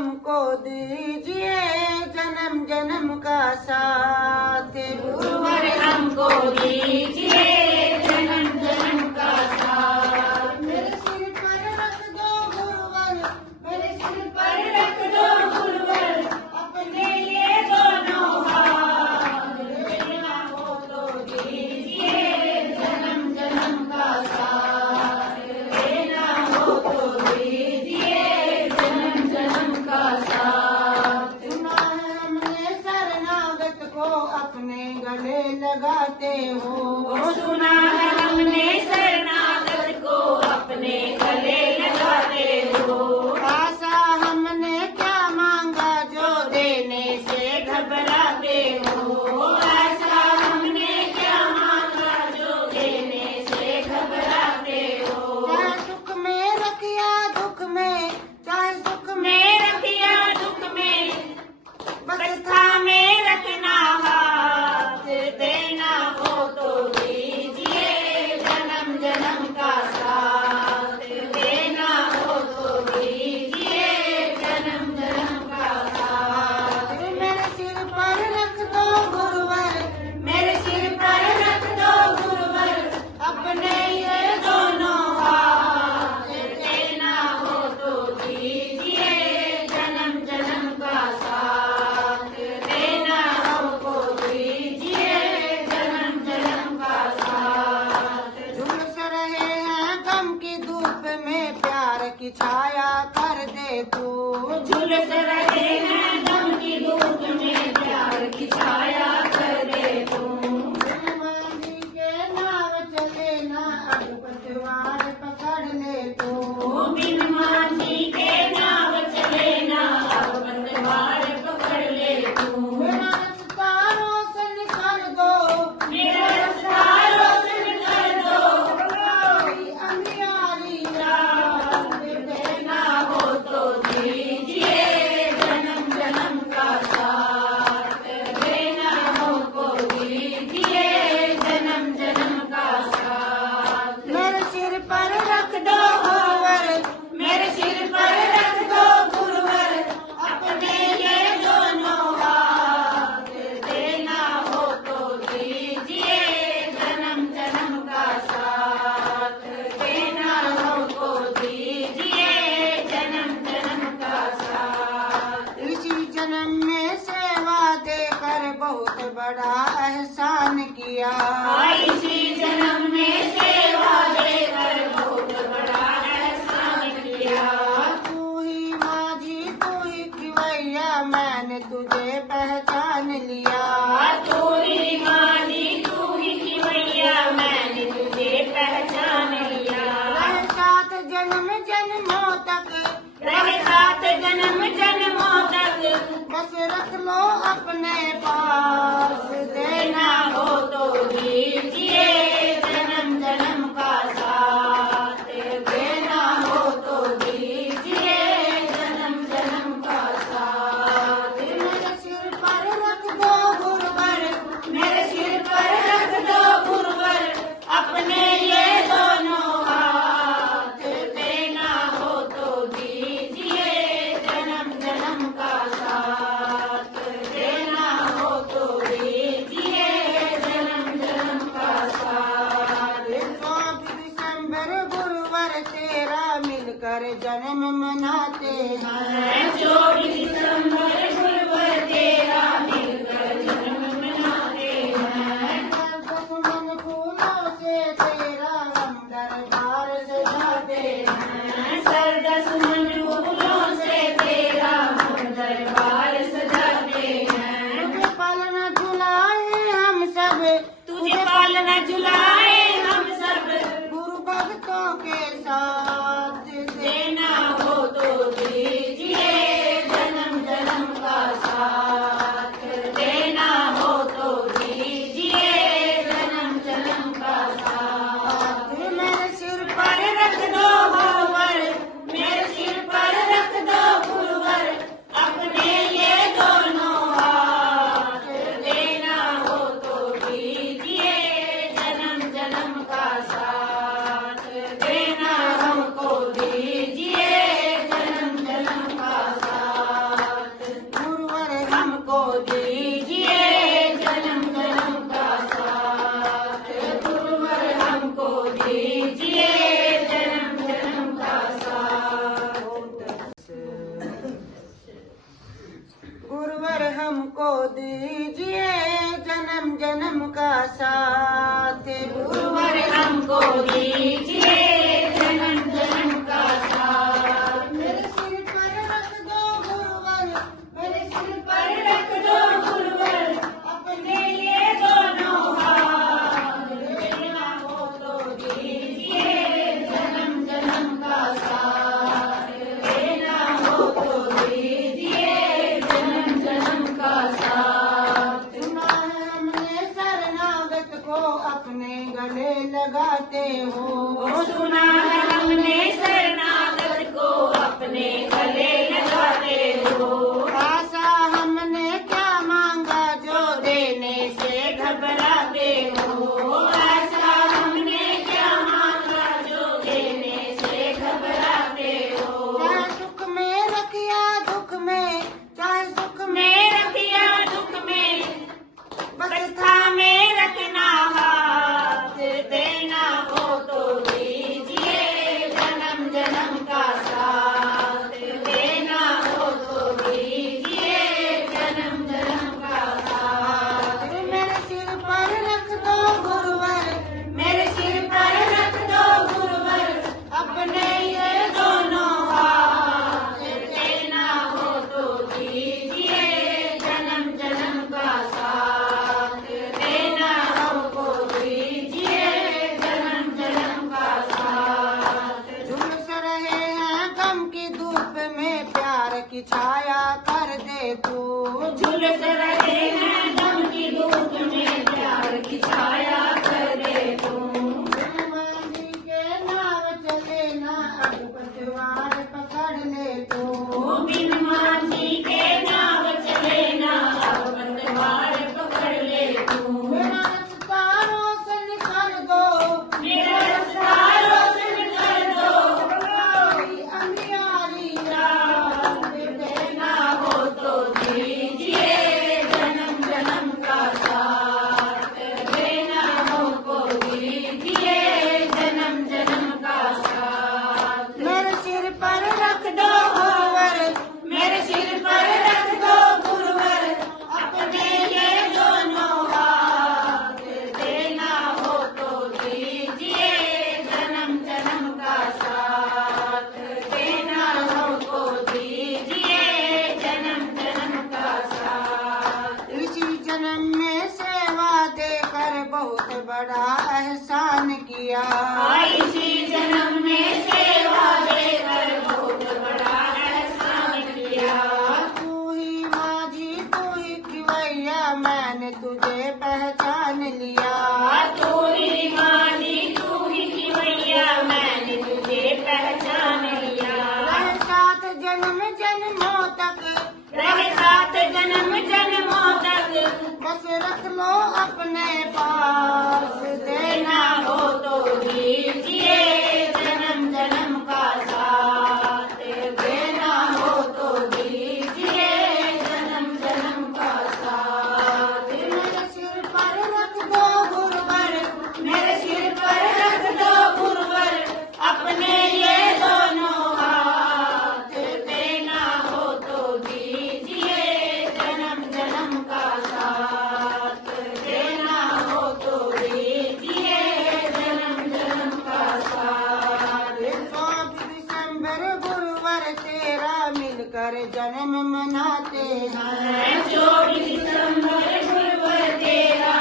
हमको दीजिए जन्म जन्म का साथ। गुरुवर हमको दीजिए जन्म जन्म का साथ। मेरे सिर पर रख दो गुरुवर, मेरे सिर पर रख दो गुरुवर, अपने ये दोनों हाथ। देना हो तो दीजिए जन्म जन्म का साथ। देना हो तो दीजिए जन्म जन्म का साथ। सुना है हमने शरणागत को अपने गले लगाते हो। सुना है हमने शरणागत को अपने गले लगाते हो। आशा हमने क्या मांगा जो देने से घबराते हो। ऐसा हमने क्या मांगा जो देने से घबराते हो। चाहे सुख में रखिया दुख में, चाहे सुख में में रखिया दुख में, बस थामे रखना हाथ। देना हो तो दीजिए जन्म जन्म का साथ। देना हो तो दीजिए जन्म जन्म का साथ। मेरे सिर पर रख दो गुरुवर, मेरे सिर पर रख दो गुरुवर, अपने ये दोनों हाथ। देना हो तो दीजिए जन्म जन्म का साथ। देना हमको दीजिए जन्म जन्म का साथ। झुलस रहे हैं गम की धूप में, प्यार की छाया कर दे तू। झुलस रहे हैं दम की धूप में, प्यार की छाया कर दे तुम। मांझी के नाव चले ना अब पतवार पकड़ ले तू। बिन मांझी के नाव चले ना अब पतवार पकड़ ले तू। मेरा रास्ता रोशन कर दो, मेरा रास्ता रोशन कर दो, अंधियारी अंधियारी रात। देना हो तो दीजिए जन्म जन्म का साथ। देना हमको दीजिए जन्म जन्म का साथ। मेरे सिर पर रख दो गुरुवर, मेरे सिर पर रख दो गुरुवर, अपने ये दोनों हाथ। देना हो तो दीजिए जन्म जन्म का साथ। देना हमको दीजिए जन्म जन्म का साथ। इसी जन्म में सेवा देकर बहुत बड़ा एहसान किया। इसी जन्म में सेवा देकर बहुत बड़ा एहसान किया। तू ही माझी तू ही खिवैया, मैंने तुझे पहचान लिया। तू ही माली तू ही खिवैया, मैंने तुझे पहचान लिया। रहे साथ जन्म जन्मों तक, रहे साथ जन्म जन्मों तक, बस रख लो अपने पास। देना हो तो दीजिए जन्म जन्म का साथ। देना हो तो दीजिए जन्म जन्म का साथ। मेरे सिर पर रख दो गुरुवर, मेरे सिर पर रख दो गुरुवर, अपने ये दोनों हाथ। देना हो तो दीजिए जन्म जन्म का साथ। देना हो तो दीजिए जन्म जन्म का साथ। 5 दिसंबर गुरुवर तेरा मिलकर जन्म मनाते हैं। 24 दिसंबर गुरुवर तेरा मिलकर जन्म मनाते हैं। दुश्मन फूलों से तेरा हम दरबार सजाते हैं। सरदसमन फूलों से तेरा हम दरबार सजाते हैं। तुझे पालना झुलाए हम सब, तुझे पालना झुलाए हम सब, गुरु भक्तों के साथ। देना हो तो दीजिए जन्म जन्म का साथ। देना हो तो दीजिए जन्म जन्म का साथ। मेरे सिर पर रख दो गुरुवर, मेरे सिर पर रख दो गुरुवर, अपने ये दोनों हाथ। देना हो तो दीजिए जन्म हमको दीजिए जन्म जन्म का साथ। गुरुवर हमको दीजिए जन्म जन्म का साथ। मेरे सिर पर रख दो गुरुवर, मेरे सिर पर रख दो गुरुवर अपने ये दोनों हाथ। देना हो तो दीजिए जन्म जन्म का साथ। देना हो तो दीजिए जन्म जन्म का साथ। सुना है हमने शरणागत को अपने गले लगाते हो। सुना है हमने शरणागत को अपने गले लगाते हो। आशा हमने क्या मांगा जो देने से घबराते हो। ऐसा हमने क्या मांगा जो देने से घबराते हो। चाहे सुख में रखिया दुख में, चाहे सुख में में रखिया दुख में बस थामे रखना हाथ। देना हो तो दीजिए जन्म जन्म का साथ। देना हो तो दीजिए जन्म जन्म का साथ। मेरे सिर पर रख दो गुरुवर, मेरे सिर पर रख दो गुरुवर अपने ये दोनों हाथ। देना हो तो दीजिए जन्म जन्म का साथ। देना हमको दीजिए जन्म जन्म का साथ। झुलस रहे हैं गम की धूप में, प्यार की छाया कर दे तू। झुलस रहे हैं गम की धूप में प्यार की छाया कर दे तुम। मांझी के नाव चले ना अब पतवार पकड़ ले तू। बिन मांझी के नाव चले ना अब पतवार पकड़ ले तू। मेरा रास्ता रोशन कर दो, मेरा रास्ता रोशन कर दो। हमारी अंधियारी रात। देना हो तो दीजिए जन्म जन्म का साथ। देना हमको दीजिए जन्म जन्म का साथ। मेरे सिर पर रख रख दो गुरुवर, मेरे सिर पर रख दो गुरुवर अपने ये दोनों हाथ। देना हो तो दीजिए जन्म जन्म का साथ। देना हमको दीजिए जन्म जन्म का साथ। इसी जन्म में सेवा देकर बहुत बड़ा एहसान किया। इसी जन्म में सेवा देकर बहुत बड़ा एहसान किया। तू ही माझी तू ही खिवैया, मैंने तुझे पहचान लिया। तू ही मानी तू ही खिवैया मैंने तुझे पहचान लिया। रहे साथ जन्म जन्मों तक, रहे साथ जन्म जन्मों तक बस रख लो अपने पास। देना हो तो दीजिए जन्म जन्म का साथ। देना हो तो दीजिए जन्म जन्म का साथ। मेरे सिर पर रख दो गुरुवर, मेरे सिर पर रख दो गुरुवर अपने ये दोनों हाथ। देना हो तो दीजिए जन्म जन्म का साथ। देना हो तो दीजिए जन्म जन्म का साथ। 5 दिसंबर गुरुवर तेरा मिलकर जन्म मनाते हैं। 24 दिसंबर गुरुवर तेरा